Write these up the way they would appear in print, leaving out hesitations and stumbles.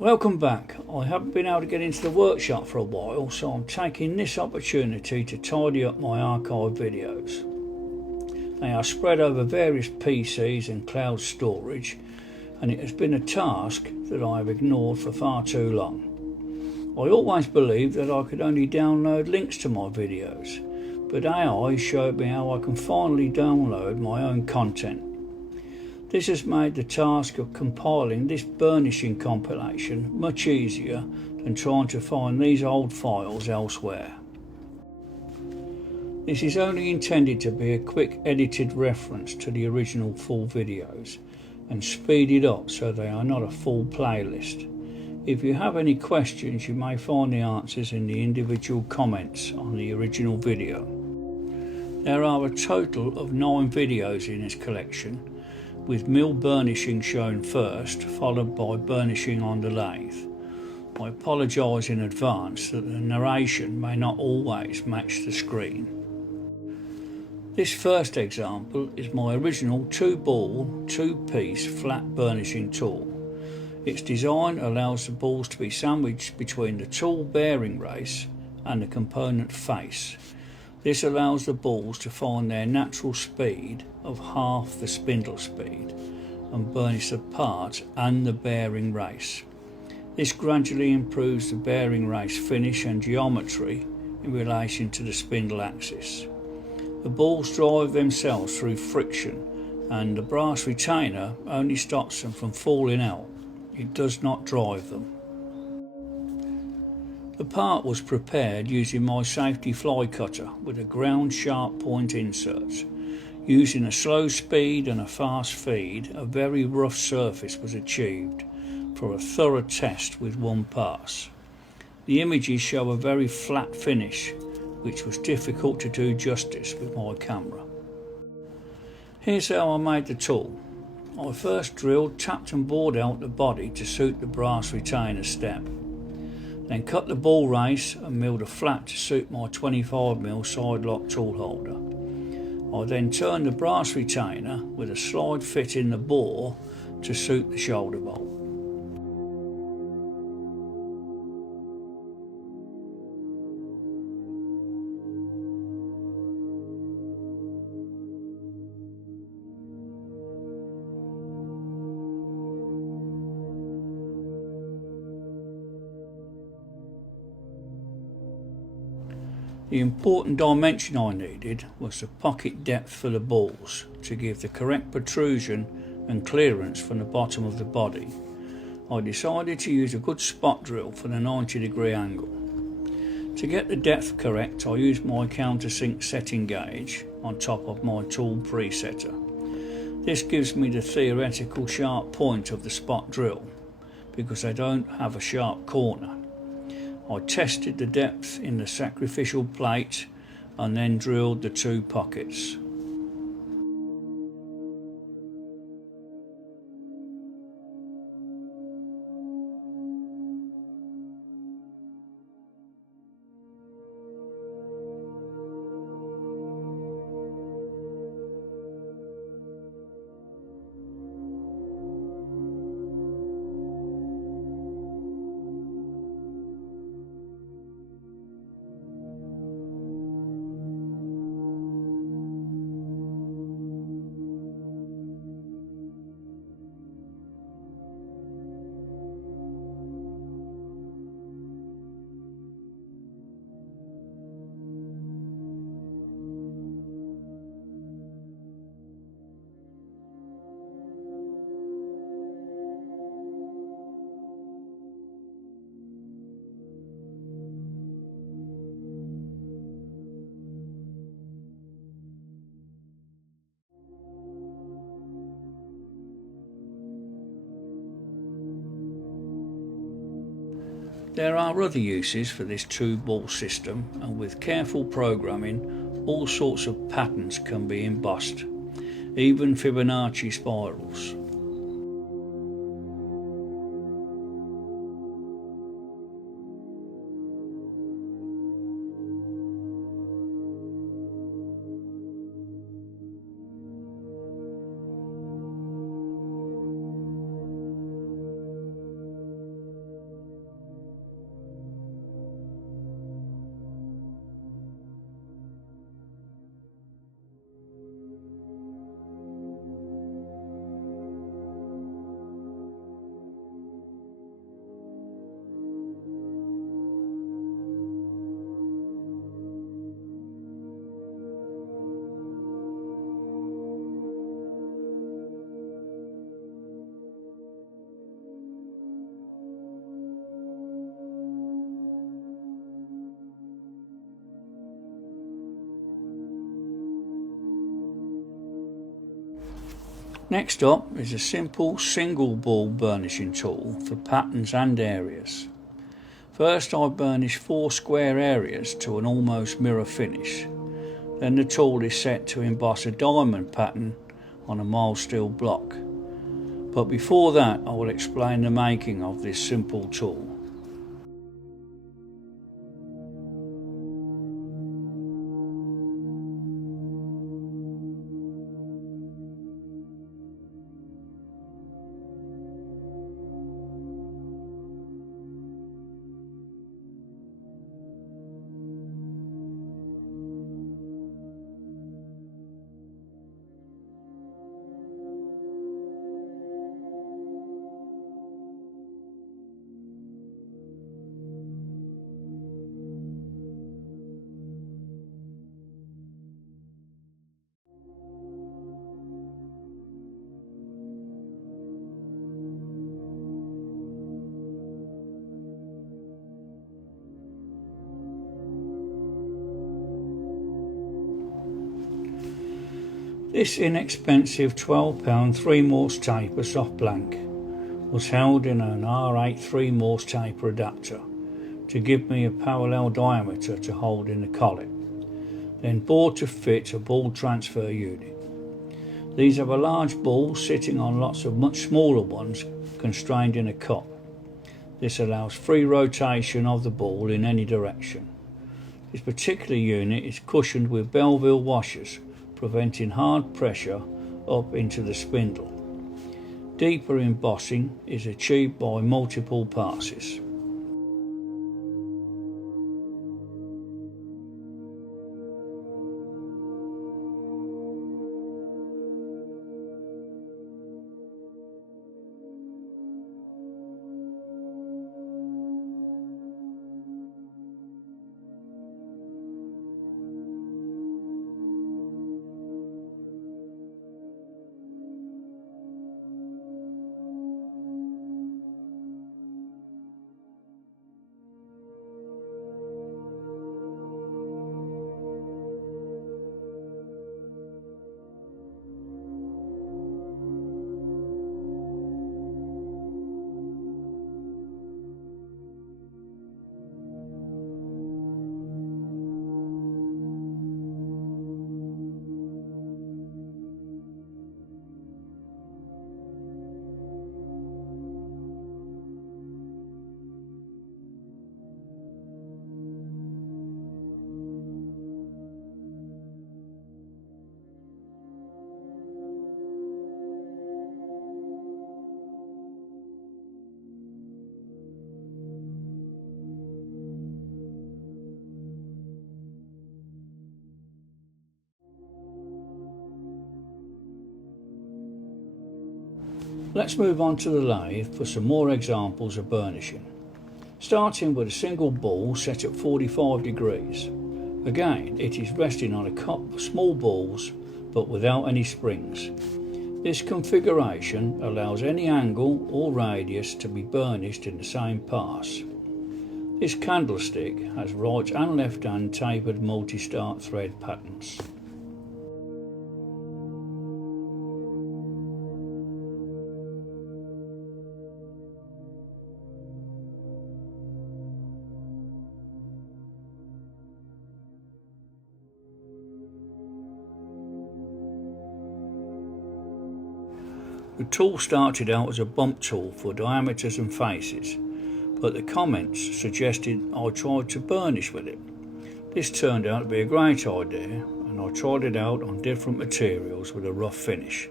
Welcome back. I haven't been able to get into the workshop for a while, so I'm taking this opportunity to tidy up my archive videos. They are spread over various PCs and cloud storage, and it has been a task that I have ignored for far too long. I always believed that I could only download links to my videos, but AI showed me how I can finally download my own content. This has made the task of compiling this burnishing compilation much easier than trying to find these old files elsewhere. This is only intended to be a quick edited reference to the original full videos and speeded up so they are not a full playlist. If you have any questions, you may find the answers in the individual comments on the original video. There are a total of 9 videos in this collection, with mill burnishing shown first, followed by burnishing on the lathe. I apologise in advance that the narration may not always match the screen. This first example is my original 2-ball, 2-piece flat burnishing tool. Its design allows the balls to be sandwiched between the tool bearing race and the component face. This allows the balls to find their natural speed of half the spindle speed and burnish the part and the bearing race. This gradually improves the bearing race finish and geometry in relation to the spindle axis. The balls drive themselves through friction, and the brass retainer only stops them from falling out. It does not drive them. The part was prepared using my safety fly cutter with a ground sharp point insert. Using a slow speed and a fast feed, a very rough surface was achieved for a thorough test with one pass. The images show a very flat finish, which was difficult to do justice with my camera. Here's how I made the tool. I first drilled, tapped and bored out the body to suit the brass retainer step. Then cut the ball race and milled a flat to suit my 25mm side lock tool holder. I then turned the brass retainer with a slide fit in the bore to suit the shoulder bolt. The important dimension I needed was the pocket depth for the balls to give the correct protrusion and clearance from the bottom of the body. I decided to use a good spot drill for the 90° angle. To get the depth correct, I used my countersink setting gauge on top of my tool presetter. This gives me the theoretical sharp point of the spot drill because I don't have a sharp corner. I tested the depth in the sacrificial plate and then drilled the 2 pockets. There are other uses for this 2-ball system, and with careful programming all sorts of patterns can be embossed, even Fibonacci spirals. Next up is a simple single ball burnishing tool for patterns and areas. First I burnish 4 square areas to an almost mirror finish. Then the tool is set to emboss a diamond pattern on a mild steel block. But before that I will explain the making of this simple tool. This inexpensive £12 3 Morse taper soft blank was held in an R8 3 Morse taper adapter to give me a parallel diameter to hold in the collet, then bored to fit a ball transfer unit. These have a large ball sitting on lots of much smaller ones constrained in a cup. This allows free rotation of the ball in any direction. This particular unit is cushioned with Belleville washers, preventing hard pressure up into the spindle. Deeper embossing is achieved by multiple passes. Let's move on to the lathe for some more examples of burnishing. Starting with a single ball set at 45 degrees. Again, it is resting on a cup of small balls but without any springs. This configuration allows any angle or radius to be burnished in the same pass. This candlestick has right and left hand tapered multi-start thread patterns. The tool started out as a bump tool for diameters and faces, but the comments suggested I tried to burnish with it. This turned out to be a great idea, and I tried it out on different materials with a rough finish.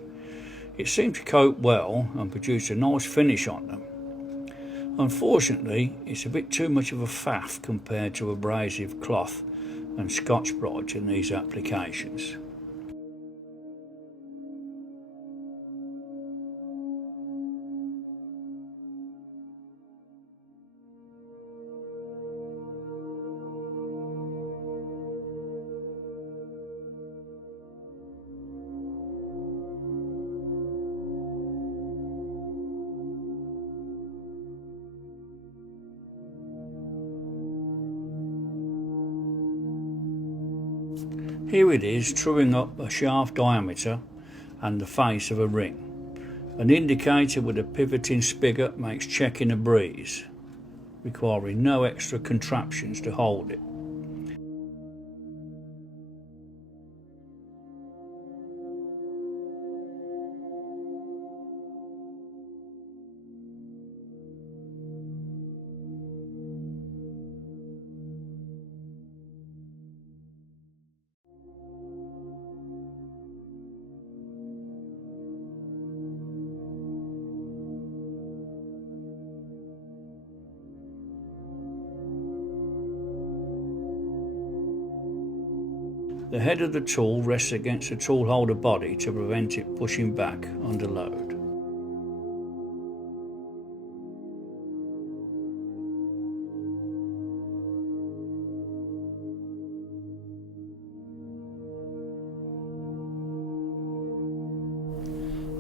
It seemed to coat well and produce a nice finish on them. Unfortunately, it's a bit too much of a faff compared to abrasive cloth and Scotch-Brite in these applications. Here it is truing up a shaft diameter and the face of a ring. An indicator with a pivoting spigot makes checking a breeze, requiring no extra contraptions to hold it. The head of the tool rests against the tool holder body to prevent it pushing back under load.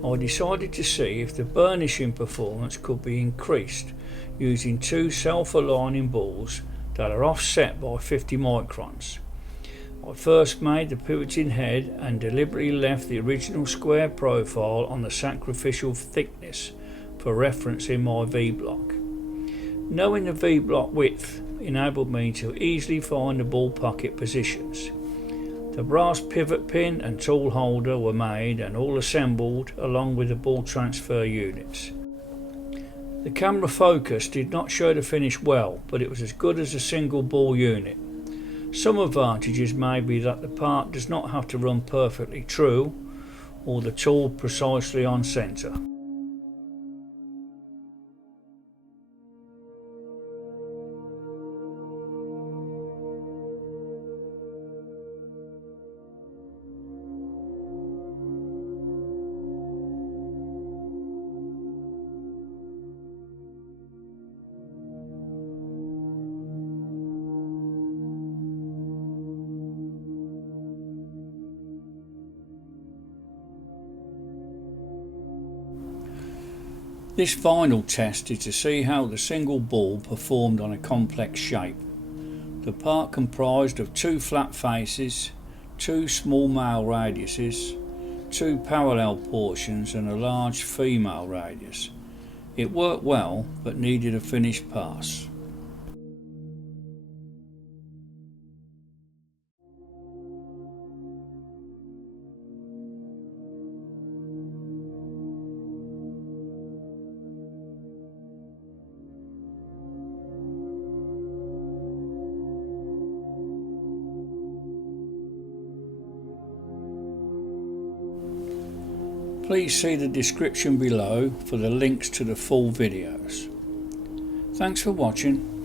I decided to see if the burnishing performance could be increased using two self-aligning balls that are offset by 50 microns. I first made the pivoting head and deliberately left the original square profile on the sacrificial thickness for reference in my V-block. Knowing the V-block width enabled me to easily find the ball pocket positions. The brass pivot pin and tool holder were made and all assembled along with the ball transfer units. The camera focus did not show the finish well, but it was as good as a single ball unit. Some advantages may be that the part does not have to run perfectly true or the tool precisely on centre. This final test is to see how the single ball performed on a complex shape. The part comprised of two flat faces, two small male radiuses, two parallel portions and a large female radius. It worked well but needed a finished pass. Please see the description below for the links to the full videos. Thanks for watching.